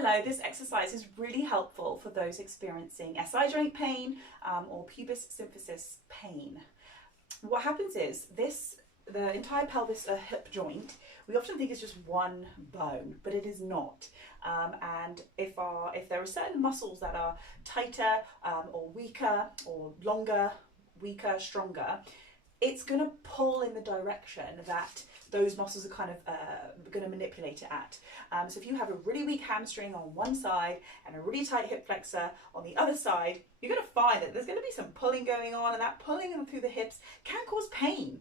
Hello, this exercise is really helpful for those experiencing SI joint pain or pubis symphysis pain. What happens is the entire pelvis hip joint, we often think it's just one bone, but it is not. And if there are certain muscles that are tighter or weaker or longer, weaker, stronger, it's going to pull in the direction that those muscles are kind of going to manipulate it at. So if you have a really weak hamstring on one side and a really tight hip flexor on the other side, you're going to find that there's going to be some pulling going on, and that pulling through the hips can cause pain.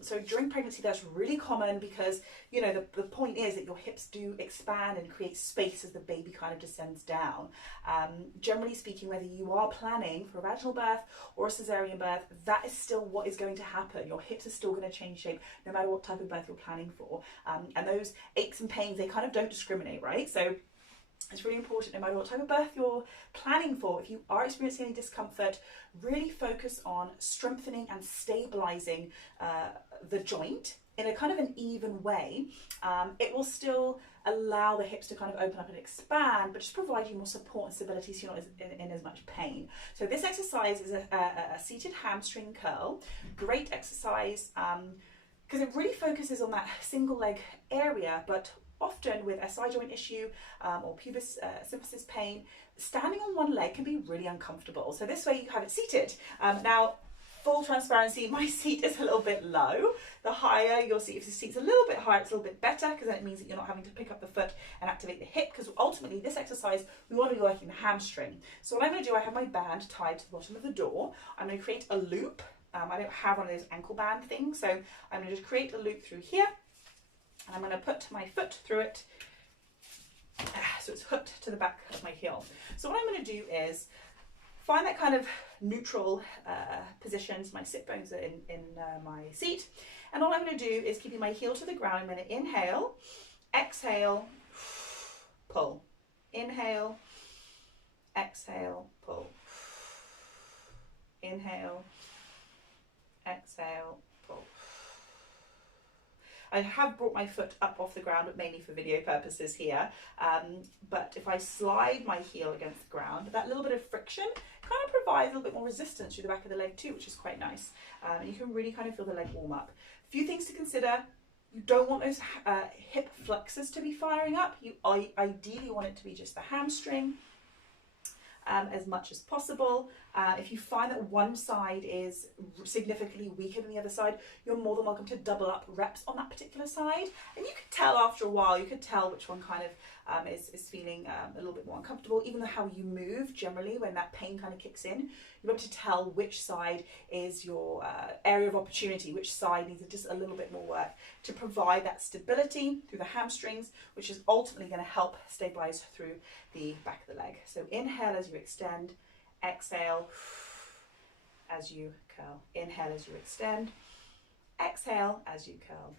So during pregnancy, that's really common because, you know, the point is that your hips do expand and create space as the baby kind of descends down. Generally speaking, whether you are planning for a vaginal birth or a cesarean birth, that is still what is going to happen. Your hips are still going to change shape no matter what type of birth you're planning for. And those aches and pains, they kind of don't discriminate, right? So it's really important, no matter what type of birth you're planning for, if you are experiencing any discomfort, really focus on strengthening and stabilizing the joint in a kind of an even way. It will still allow the hips to kind of open up and expand, but just provide you more support and stability so you're not in as much pain. So this exercise is a seated hamstring curl. Great exercise because it really focuses on that single leg area, but often with SI joint issue or pubis symphysis pain, standing on one leg can be really uncomfortable. So this way you have it seated. Now, full transparency, my seat is a little bit low. The higher your seat, if the seat's a little bit higher, it's a little bit better because then it means that you're not having to pick up the foot and activate the hip, because ultimately this exercise, we want to be working the hamstring. So what I'm going to do, I have my band tied to the bottom of the door. I'm going to create a loop. I don't have one of those ankle band things, so I'm going to just create a loop through here. And I'm going to put my foot through it so it's hooked to the back of my heel. So what I'm going to do is find that kind of neutral position. So my sit bones are in my seat. And all I'm going to do is keeping my heel to the ground. I'm going to inhale, exhale, pull. Inhale, exhale, pull. Inhale, exhale, pull. I have brought my foot up off the ground, but mainly for video purposes here. But if I slide my heel against the ground, that little bit of friction kind of provides a little bit more resistance to the back of the leg too, which is quite nice. And you can really kind of feel the leg warm up. A few things to consider. You don't want those hip flexors to be firing up. You ideally want it to be just the hamstring. As much as possible. If you find that one side is significantly weaker than the other side, you're more than welcome to double up reps on that particular side. And you could tell after a while, you could tell which one kind of is feeling a little bit more uncomfortable. Even though how you move generally when that pain kind of kicks in, you're able to tell which side is your area of opportunity, which side needs just a little bit more work to provide that stability through the hamstrings, which is ultimately going to help stabilize through the back of the leg. So inhale as you extend, exhale as you curl. Inhale as you extend, exhale as you curl.